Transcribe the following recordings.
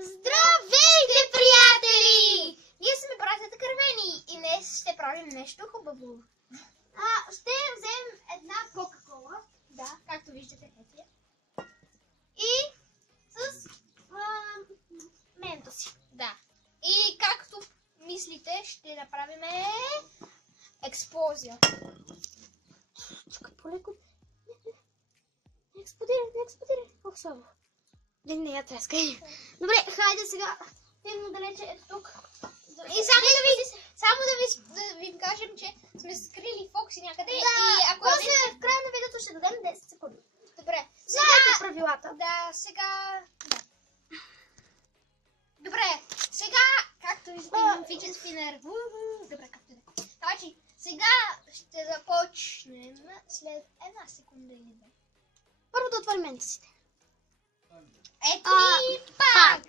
Здравейте, приятели! Ние сме братята Кървени и днес ще правим нещо хубаво. Ще вземем една кока-кола, да, както виждате, ето я. И с ментоси. Да. И както мислите, ще направим експлозия. Чакай, по-леко. Не експлодирай. Ох, слабо. Не, я трескай. Добре, хайде сега. Тегно далече, ето тук. И само да ви кажем, че сме скрили Фокси някъде. Да, и ако после в края на видеото ще дадем 10 секунди. Добре. Знаете правилата. Да, сега... Да. Добре, сега, както виждате, фиджет спинер. Добре, както да. Значи, сега ще започнем след една секунда или две. Първо да отворим ментосите. Ето и пак!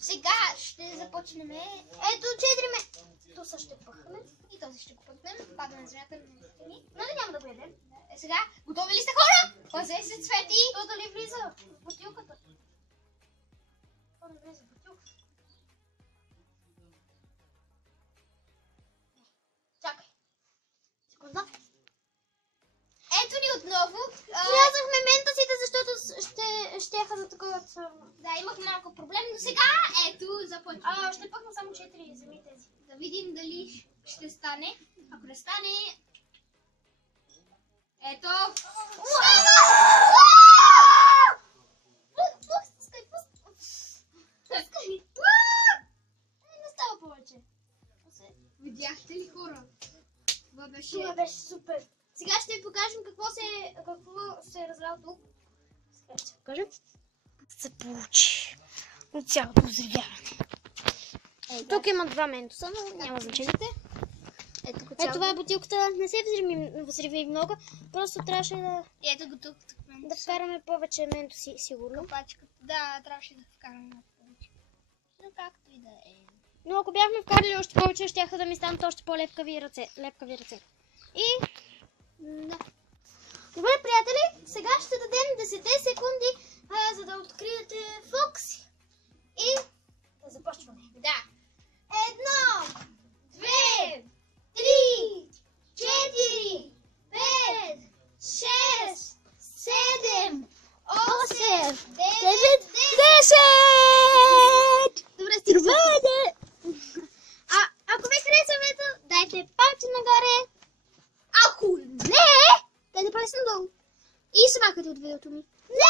Сега ще започнем. Ето 4 ментоса ще пъхнем. И този ще го пъхнем. Пада на земята. Нали няма да го ядем? Сега, готови ли сте, хора? Пазе се, Цвети! То дали влиза в бутилката? То не влиза в бутилката. Чакай. Секунда. Ето ни отново. Влязахме ментосите, защото щяха да такова. Да, имах малко проблем, но сега ето започваме. Ще пъхна само 4 земи тези. Да видим дали ще стане. Ако не стане... Ето! Пускай! Не става повече. Видяхте ли, хора? Това беше супер. Сега ще ви покажем какво се е разлял тук. Сега ще покажем. Се получи от цялото взривяване. Тук има 2 ментоса, но няма значение. Ето това е бутилката. Не се взриви много. Просто трябваше да... Ето го тук. Да вкараме повече ментоси, сигурно. Капачката. Да, трябваше да вкараме повече. Но както и да е. Но ако бяхме вкарали още повече, щяха да ми станат още по-лепкави ръце. И... Да. Добре, приятели, сега ще дадем 10 секунди, за да откриете Фокси. И да започваме. Да. 1, 2, 3, 4, 5, 6, 7, 8, 9, 10! Добре, стига. Ако ви хареса видеото, дайте палче нагоре. Ако не, дайте палец надолу. И се махате от видеото ми. Не!